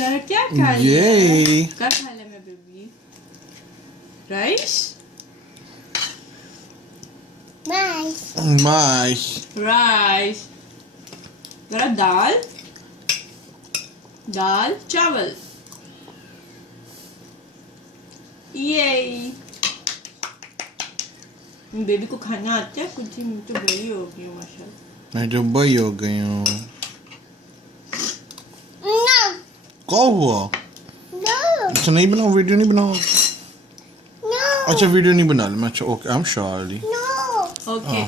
ज़रा क्या खा लिया? ये क्या खा लिया मैं बेबी? राइस? माइस राइस। ज़रा दाल, दाल चावल। ये बेबी को खाना आता है कुछ ही, मैं तो बड़ी हो गई हूँ माशाल्लाह। मैं जो बड़ी हो गई हूँ। क्या हुआ? अच्छा नहीं बनाओ, वीडियो नहीं बनाओ। अच्छा वीडियो नहीं बना ली मैं। अच्छा okay, I am sorry. Okay